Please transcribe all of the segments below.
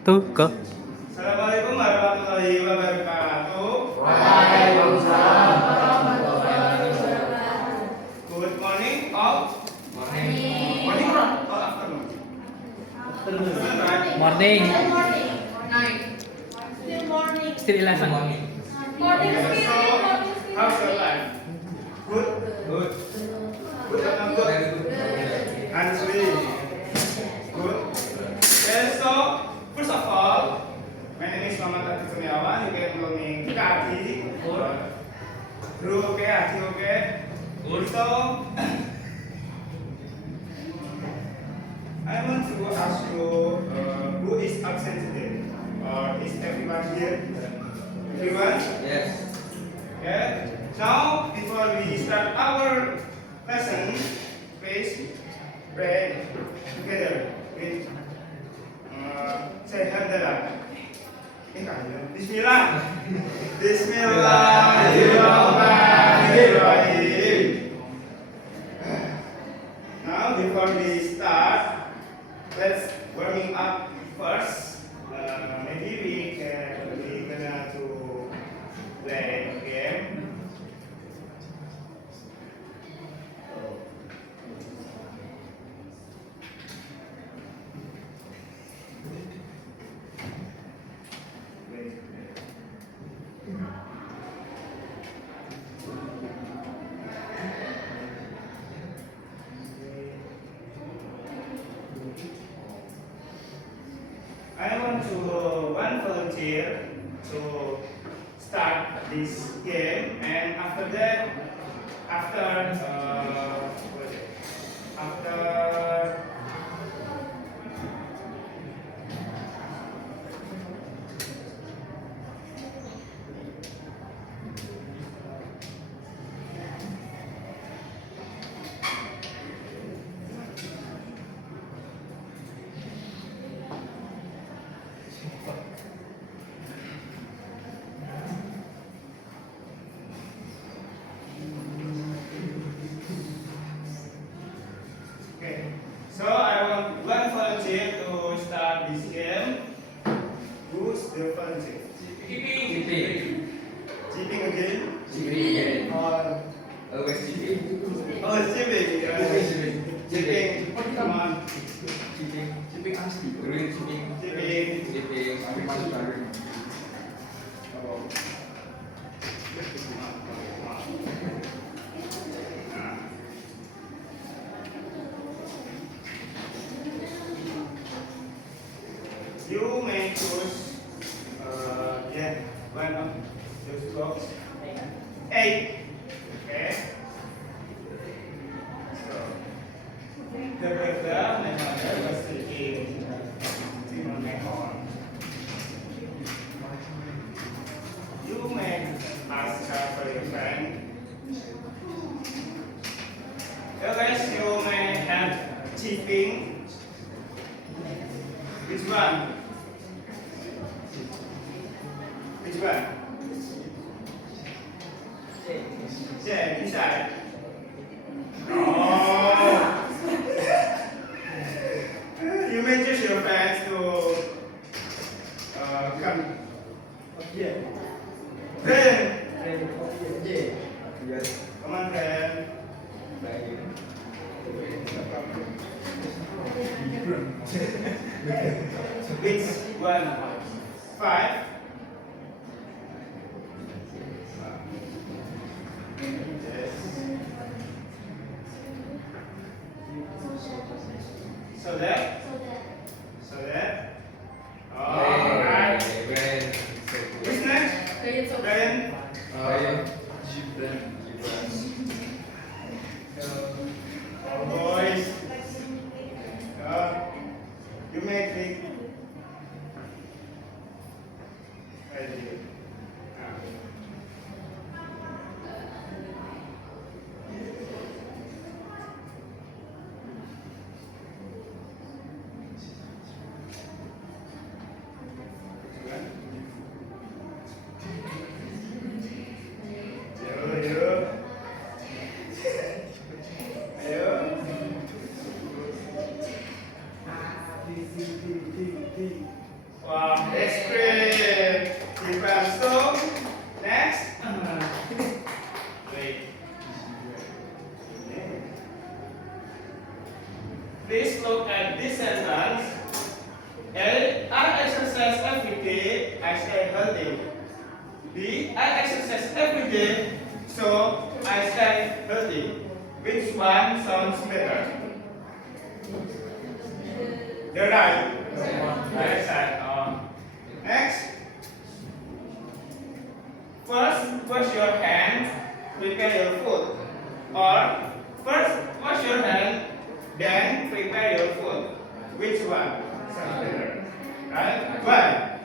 Tuh ke. Assalamualaikum warahmatullahi wabarakatuh. Waalaikumsalam warahmatullahi wabarakatuh. Good morning all. Morning. Morning or afternoon? Afternoon, right? Morning. Night. Still morning. Still 11. Morning. Morning So, still. how's your life? Good? Good. Good or not good? Very good. Actually, good. Okay, so first of all, my name is Muhammad Ati Kurniawan. You can call me Kati. Bro, okay, Ati, okay. Good. So, I want to ask you, who is absent today? Or is everyone here? Everyone? Yes. Okay. Now, before we start our lesson, please pray together with say Hamdalah. Bismillah. Bismillahirrahmanirrahim. Now, before we start, let's warming up first. Maybe we gonna to play a game. I want to one volunteer to start this game, and after that, after okay. So I want one volunteer to start this game. Who's the volunteer? Chipping. Cheating again? Chipping. Or Always chipping. oh, cheating. Cheating. Come on. Chipping. Chipping asli. Real chipping. Cheating. Chipping. Sampai masuk baru. Oh. You may choose, one of those blocks. 8. Okay. So, the method was taking method. You may ask for your friend. You guys, you may have cheating. Which one? Which one? Yeah, inside. Oh. You may choose your friends to come. Yeah. Friend. Yes. Come on, friend. Baik. Which one? 5. Yes. So that. Alright. Brand. Who's next? Brian. Ayo. Gibran. All boys. You may click. Right here. Wow, that's great. Different. So, next. Wait. Please look at this sentence. I exercise every day, I stay healthy. B, I exercise every day, so I stay healthy. Which one sounds better? The right. Right side. Next. First, wash your hands, prepare your food. Or, first, wash your hands, then prepare your food. Which one sounds better? Right? Why?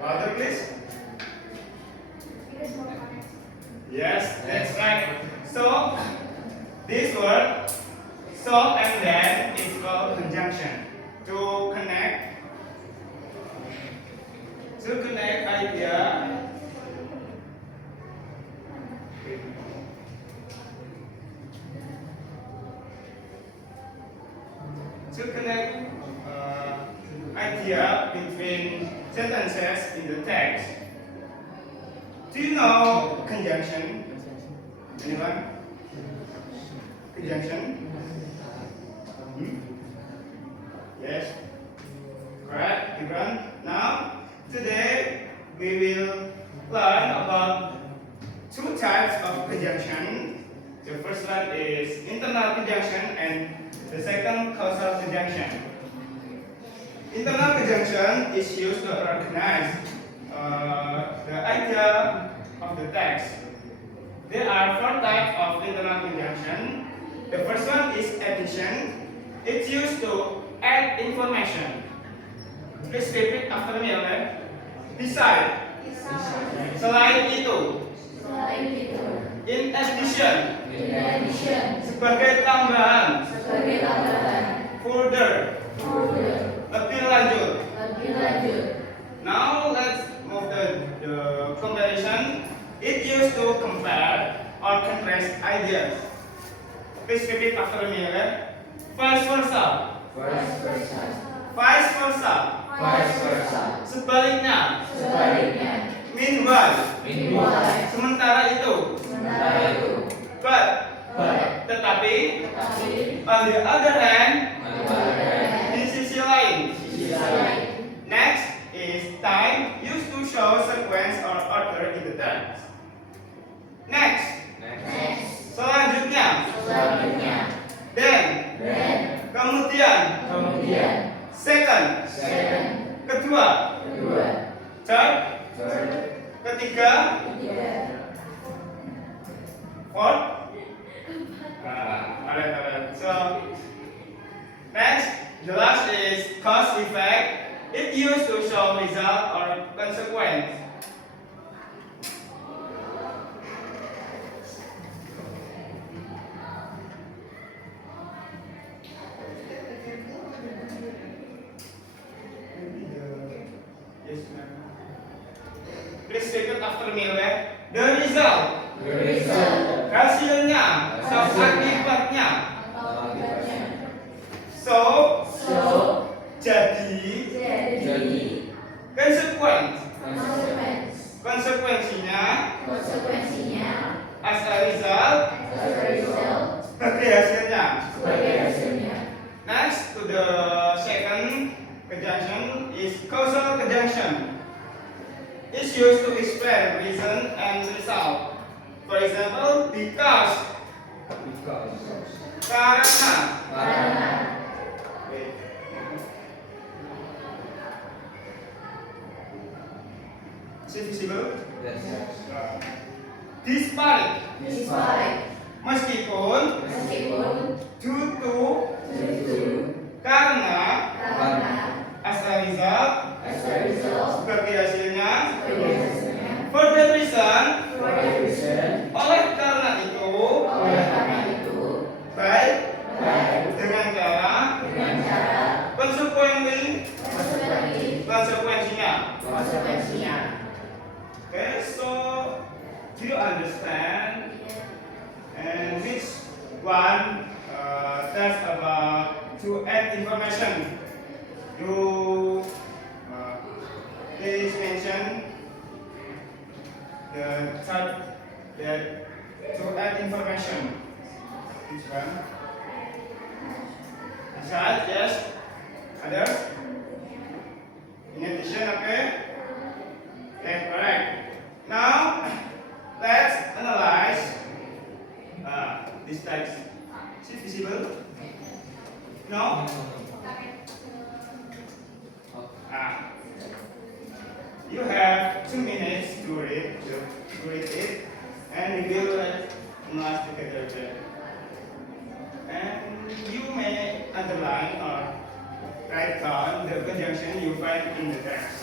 Water, please. Yes, that's right. So, this word, so and then, is called conjunction. To connect idea. To connect idea between sentences in the text. Do you know conjunction? Anyone? Conjunction? Yes. Correct. Different. Now, today we will learn about two types of conjunction. The first one is internal conjunction and the second causal conjunction. Internal conjunction is used to recognize the idea of the text. There are four types of internal conjunction. The first one is addition. It's used to add information. Please repeat after me, okay? Beside. Selain itu. In addition. Sebagai tambahan. Further. Lebih lanjut. Now let's move the comparison. It used to compare or contrast ideas. Please repeat after me, okay? Vice versa. Vice versa. Sebaliknya. Meanwhile. Sementara itu. But. Tetapi. On the other hand. Di sisi lain. Next is time used to show sequence or order in the text. Next. Selanjutnya. Then. Kemudian. Second. Kedua. Third. Ketiga. Fourth. Alright. So next, the last is cause effect. It used to show result or consequence. Yes, ma'am. Please repeat after me, okay? The result. Hasilnya. So akibatnya. So. Jadi. Konsekuensinya. As a result. Sebagai hasilnya. Next to the second conjunction is causal conjunction. It's used to explain reason and result. For example, because. Karena. Wait. Is it visible? Despite. Meskipun. Due to. Karena. As a result. Sebagai hasilnya. For that reason. Oleh karena itu. Baik. Dengan cara. Konsekuensinya. Okay, so do you understand? And which one tells about to add information. You please mention the type that to add information. Which one? Besides, yes. Others? In addition, okay? Okay, correct. Now, let's analyze this text. Is it visible? No? You have 2 minutes to read it, and we will analyze together. And you may underline or write down the conjunction you find in the text.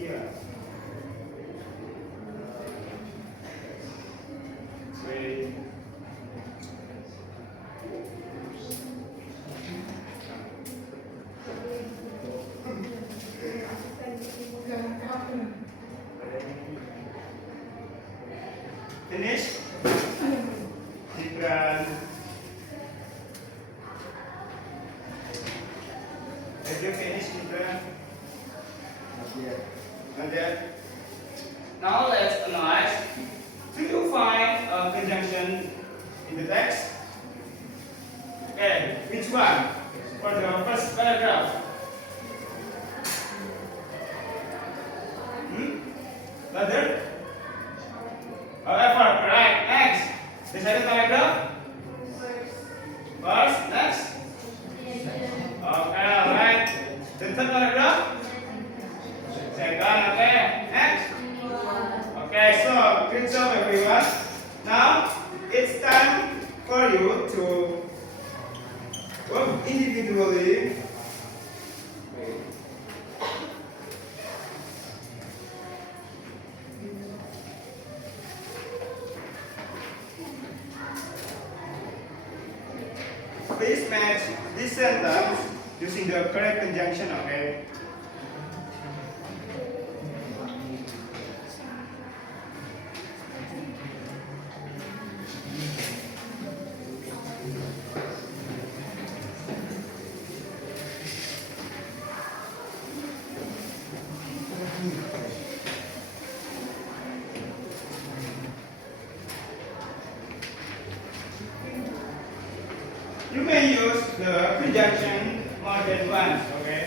Yeah. Three. Finish. Gibran. Have you finished, Gibran? Not yet. Not yet. Now let's analyze. Do you find a conjunction in the text? Okay, which one? For the first paragraph. Other? However, correct. Next. The second paragraph? First. Next? Okay, alright. The third paragraph? Second, okay. Next? Okay, so good job everyone. Now it's time for you to work individually. Please match this sentence using the correct conjunction, okay? You may use the conjunction more than once, okay?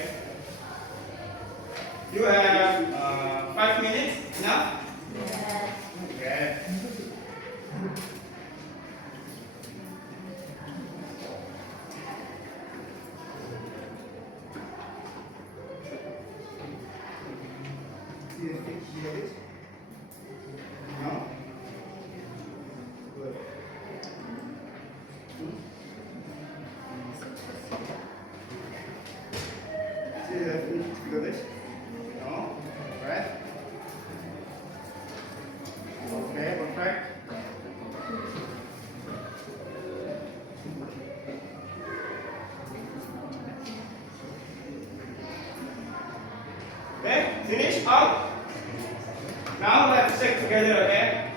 You have 5 minutes, enough? Okay. Do you think you have it? No? Good. Do you have any difficulties? No? Right? Okay, perfect. Okay, finish out. Now let's check together, okay?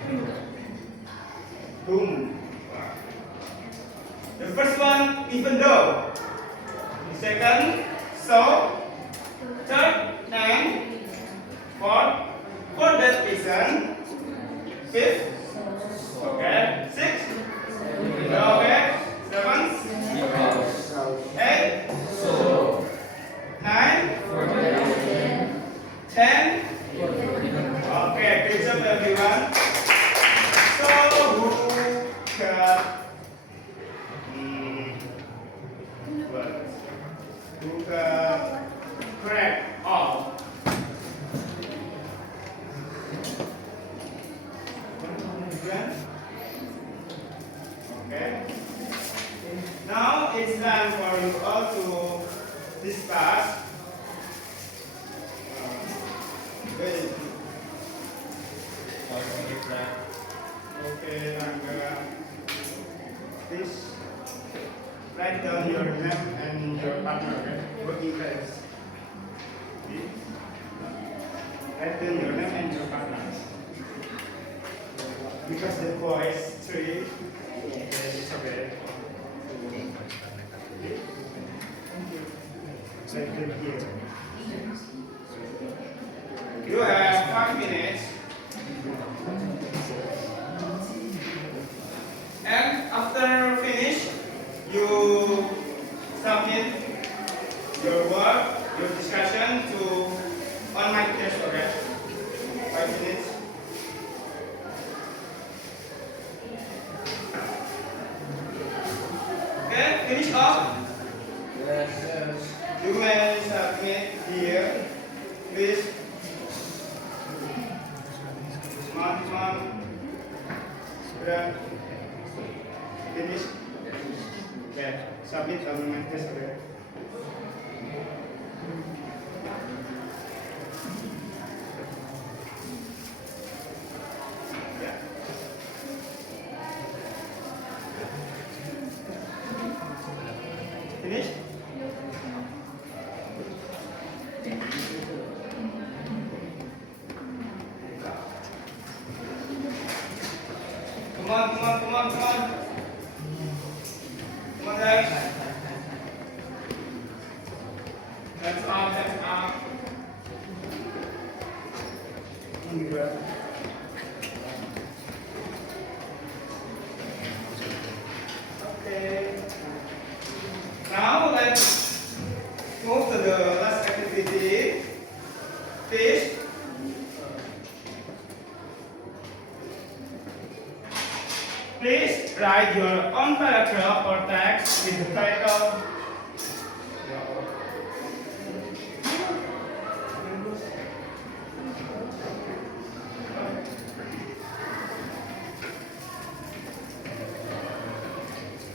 Boom. The first one, even though. The second, so. Third, and fourth, for that reason. Fifth, okay. Sixth, okay. Seventh, eighth, nine, 10. Okay, good job everyone. So who got what? Who got correct all? Okay. Now it's time for you all to discuss. down your name and your partner, okay? Working times. Okay? Write down your name and your partner. Because the boys three, it's okay. Write them here. You have 5 minutes. And after finish, you submit your work, your discussion to on my test, okay? 5 minutes. Okay, finish off. Yes. You may submit here, please. Smart. Sudah finish. Okay, submit on my test, okay? Yeah. Finish? Come on. Come on, guys. Hands up. Okay. Now let's move to the last activity. Fish. Please write your own paragraph or text with the title.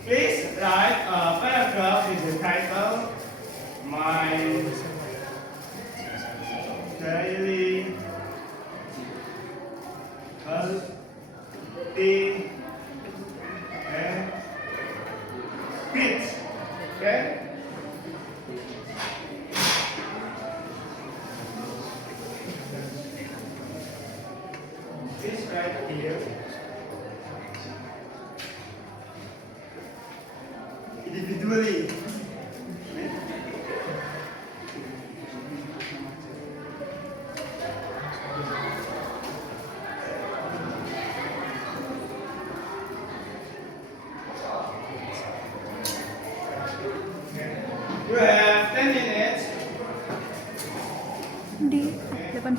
Please write a paragraph with the title My Daily Healthy and Fit. Okay? Please write here. Individually. You have 10 minutes. Di 18.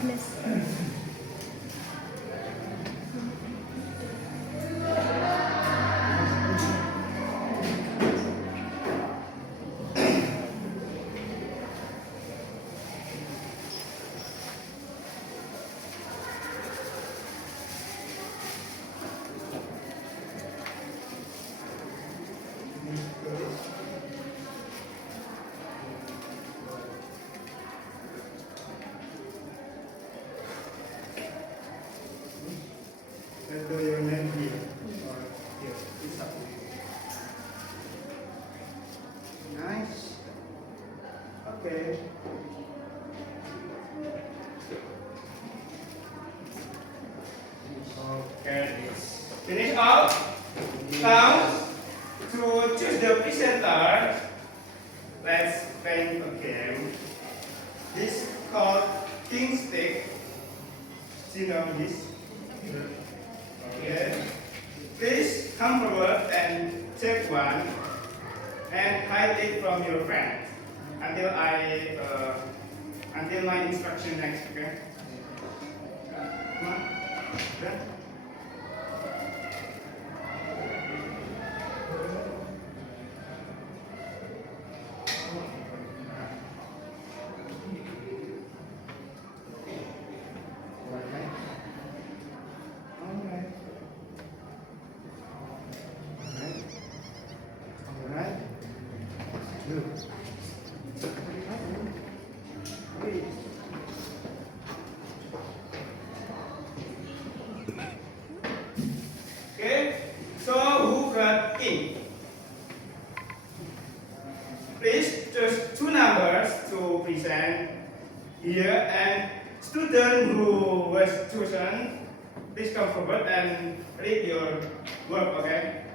Let's do your name here. Or here. It's up to you. Nice. Okay. Okay. Finish up. Now, to choose the presenter, let's paint a game. This called King Stick. Do you know this? Okay. Please come forward and take one and hide it from your friend until until my instruction next. Okay. Come on. Yeah. Alright. Good. Wait. student who was chosen, please come forward and read your work, okay?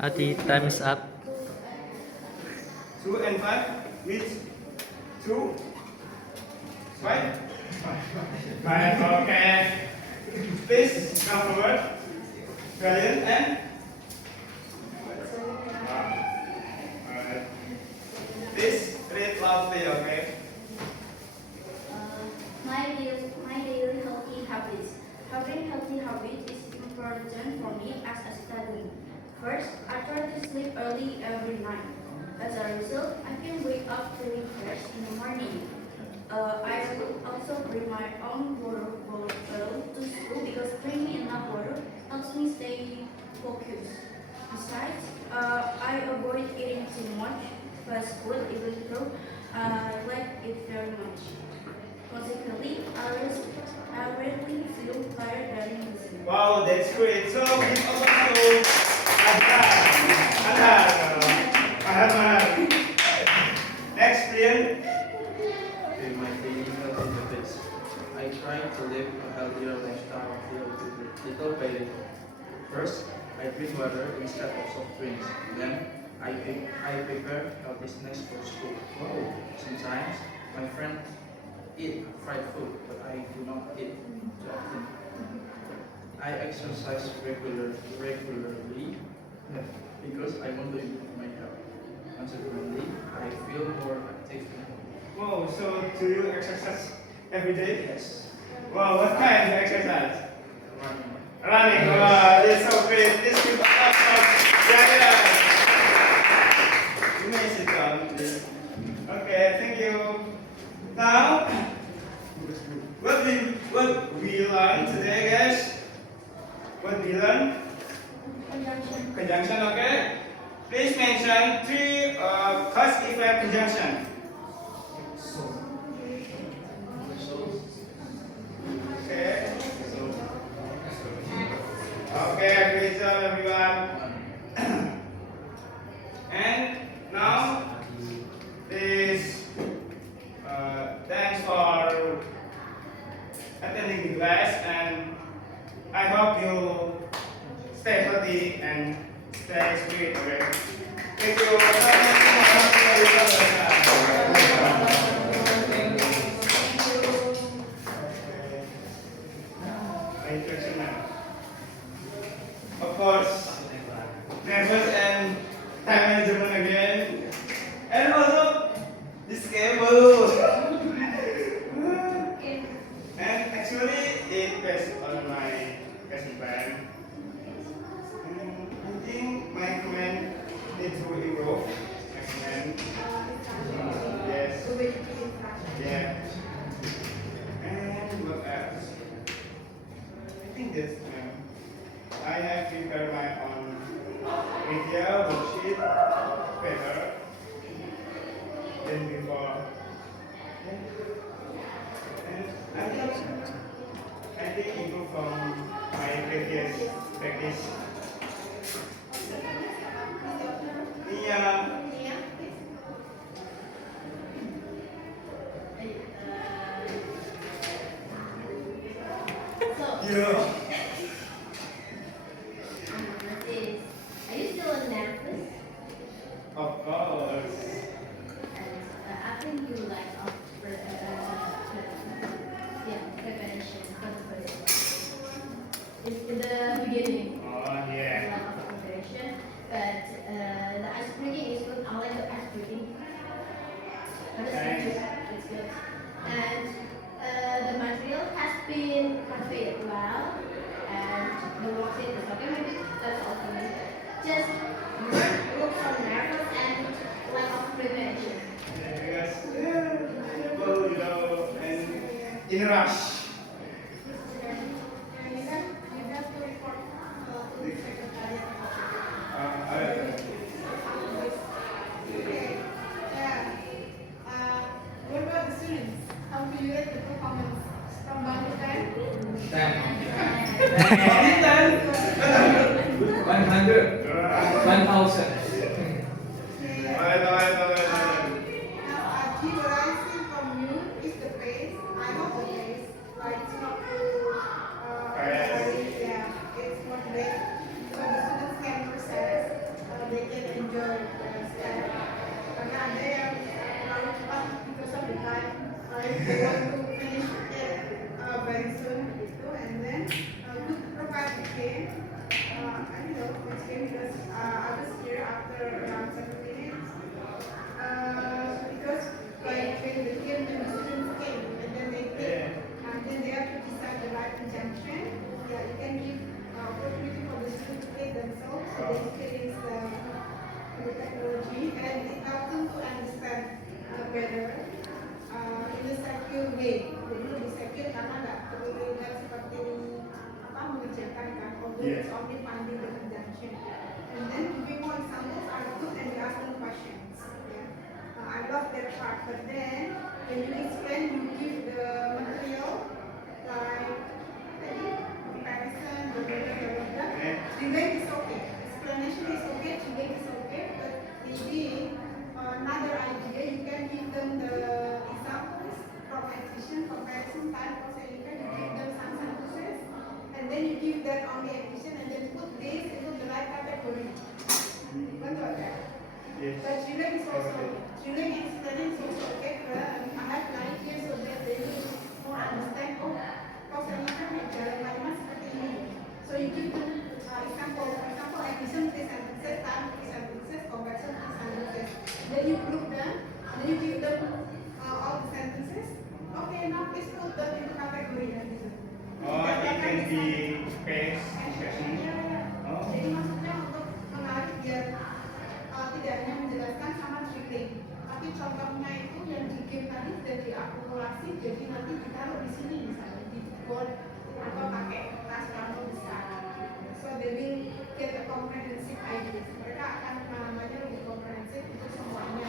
Ati, time is up. 2 and 5, which 2? 5? 5, okay. Please come forward. Brilliant and? Alright. Please read loudly, okay? My daily healthy habits. Having healthy habits is important for me as a student. First, I try to sleep early every night. As a result, I can wake up feeling fresh in the morning. I will also bring my own water bottle to school because drinking enough water helps me stay focused. Besides, I avoid eating too much fast food even though I like it very much. Consequently, I rarely feel tired during the sleep. Wow, that's great. So, give a applause to Ahmad. Next, Brian. In my daily healthy habits, I try to live a healthier lifestyle little by little. First, I drink water instead of soft drinks. Then, I prepare healthy snacks for school. Sometimes, my friends eat fried food, but I do not eat too often. I exercise regularly because I want to improve my health. Consequently, I feel more active. Wow, so do you exercise every day? Yes, Wow, what kind of exercise? running. Running. Wow, that's so great. This is awesome. Yeah. You may sit down, please. Okay, thank you. Now, what we learn today, guys? What we learn? Conjunction. Conjunction, okay? Please mention 3 cause-effect conjunction. Okay. Okay, great job, everyone. And now, please, thanks for attending the class, and I hope you stay healthy and stay sweet, okay? Thank you. My introduction now. Of course, nervous and time management again, and also this cable. And actually, it based on my lesson plan. I think my comment need to improve. My comment. Yes. Yeah. And what else? I think this. I have prepared my own media worksheet better than before. And I think improve from my previous practice. Yeah. So, Yeah. are you still nervous? Of course. I think you like preparation for the first one. It's in the beginning. Oh yeah. Like of preparation, but the ice breaking is good. I like the ice breaking. It's good. And the material has been conveyed well, and the worksheet is okay. Maybe that's all for me. Just don't look so nervous and lack of preparation. Because people, and in a rush. What about the students? How do you rate the performance from 1 to 10? 100. 1000. Alright. Now, theorizing from you is the base. question because I was here after around 7 minutes. Because like when the students came and then they came and then they have to decide the right conjunction. Yeah, you can give opportunity for the students to take themselves so they experience the technology and it helps them to understand better in a secure way. Jadi lebih secure karena nggak perlu terlihat seperti apa mengerjakan kan, although Yeah. it's only finding the conjunction. And then giving more examples are good and you ask them questions. Yeah. I love that part, but then when you explain, you give the material like comparison, blah blah blah blah blah. Okay. Debate is okay, explanation is okay, debate is okay, but maybe another idea you can give them the examples from addition, comparison, time, proselytization. You give them some sentences, and then you give that on the addition, and then put this into the right category. Betul ya? Yes. But drilling is also drilling and explaining is also okay. But I have like here so that they will more understand. Oh, proselytization jalan kalimat seperti ini. So you give them example, for example, addition three sentences, time three sentences, conversion three sentences. Then you group them, and then you give them all the sentences. Okay, now please put them into category dan gitu. Oh, it can be paste Iya, discussion. iya. Oh. Jadi maksudnya untuk menarik biar tidak hanya menjelaskan sama drilling, tapi contohnya itu yang di game tadi sudah diakumulasi, jadi nanti ditaruh di sini misalnya di board atau pakai kertas kartu besar. So they will get a comprehensive idea. Mereka akan namanya lebih komprehensif untuk semuanya.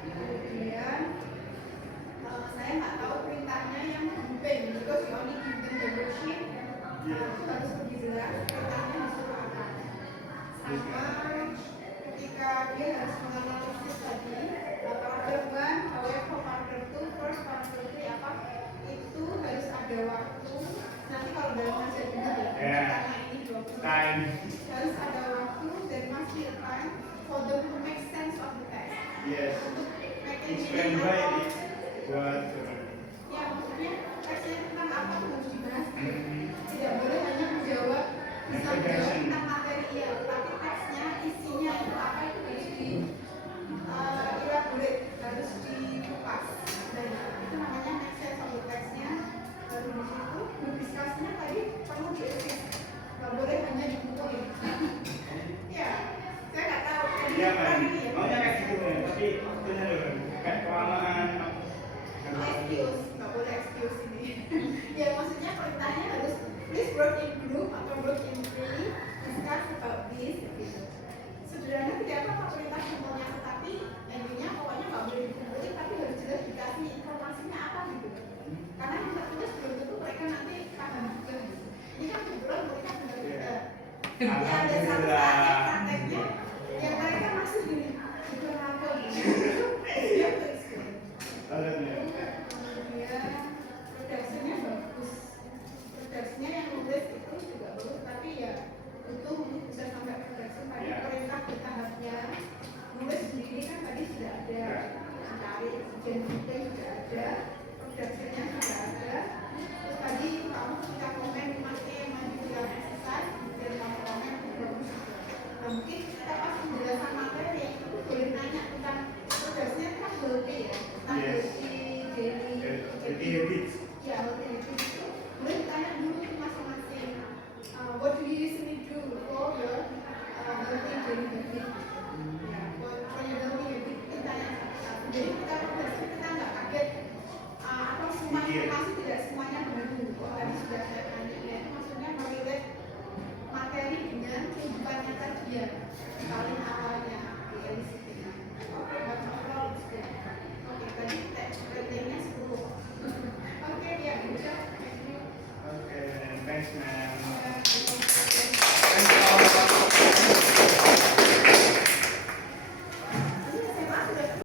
Kemudian saya nggak tahu perintahnya yang grouping, because you only give them the worksheet. Itu harus lebih jelas perintahnya disuruh apa. Sama ketika dia harus menganalisis tadi paragraf 1, however paragraf 2, first paragraf 3 apa itu harus ada waktu. Nanti kalau dalam hasil benar ya, Yeah. karena ini 20 Time. harus ada waktu dan masih time for them to make sense of the text. Yes. Untuk making Explain meaning by atau it. What? ya maksudnya teksnya tentang apa tuh harus dibahas. Tidak boleh hanya menjawab bisa menjawab tentang materi ya, tapi teksnya isinya itu apa itu harus di elaborate, harus dikupas. Dan itu namanya make sense of the text-nya. Baru di situ diskusinya tadi perlu diedit, nggak boleh hanya dikumpulin. Ya, saya nggak tahu. Iya kan? Ini ya. Maunya kayak gitu kan, tapi benar kan kelamaan. Excuse, nggak boleh excuse ini. Ya maksudnya perintahnya harus please work in group atau work in three, discuss about this gitu. Sederhana tidak apa-apa perintah simpelnya, tetapi intinya pokoknya nggak boleh dikumpulin, tapi harus jelas dikasih informasinya apa gitu. Karena yang tertulis belum tentu mereka nanti paham juga gitu. Ini kan kebetulan mereka sudah kita. Ya ada satu saatnya prakteknya yang mereka masih gini, gitu apa gitu. Dia tulis. Alatnya. Kemudian produksinya bagus, produksinya yang nulis itu juga bagus, tapi ya butuh bisa sampai produksi tadi perintah bertahapnya. Nulis sendiri kan tadi sudah ada, mencari ujian sudah ada, produksinya sudah ada. Terus tadi kamu ketika komen masih maju dalam exercise dan kamu komen bagus juga. Nah, mungkin